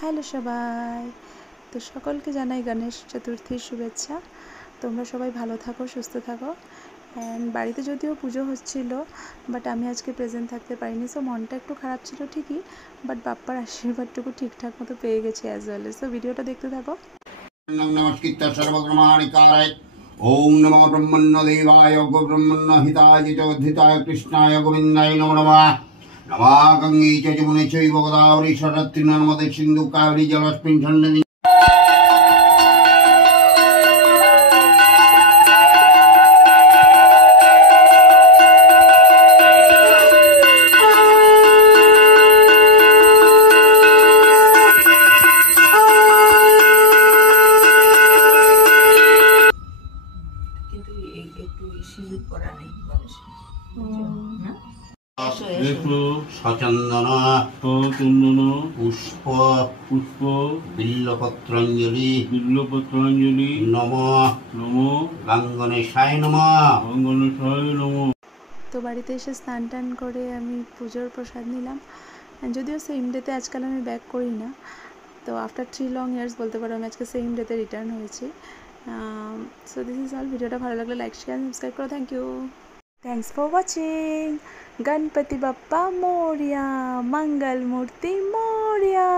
Hello সবাই, তো সকলকে জানাই গণেশ চতুর্থীর শুভেচ্ছা। তোমরা সবাই ভালো থাকো, সুস্থ থাকো। অ্যান্ড বাড়িতে যদিও পুজো হচ্ছিল, বাট আমি আজকে প্রেজেন্ট থাকতে পারিনি। সো মনটা একটু খারাপ ছিল ঠিকই, বাট বাপ্পার আশীর্বাদটুকু ঠিকঠাক মতো পেয়ে গেছি অ্যাজ ওয়েল। সো ভিডিওটা দেখতে থাকো। নমস্কৃত্য সর্বকর্মাণি ওম নমো ব্রহ্মণ্য দেবায় গো ব্রহ্মণ্য হিতায় চ উদ্ধিতায় কৃষ্ণায় গোবিন্দায় নমো নমঃ। নমা গঙ্গে চ যমুনে চৈব গোদাবরী সরস্বতী নর্মদে সিন্ধু কাবেরী জলেস্মিन् সন্নিধিঃ। সচন্দন পুষ্প পুষ্প বিল্লপত্রাঞ্জলি নম নম গঙ্গনেশায় নম গঙ্গনেশায় নম। তো বাড়িতে এসে স্নান টান করে আমি পুজোর প্রসাদ নিলাম। যদিও সেম ডেতে আজকাল আমি ব্যাক করি না, তো আফটার 3 লং ইয়ার্স বলতে পারো আমি আজকে সেম ডেতে রিটার্ন হয়েছি। So this is all. ভিডিওটা ভালো লাগলে লাইক শেয়ার সাবস্ক্রাইব করো। Thank you, thanks for watching. Ganpati Bappa Morya, Mangal Murti Moriya.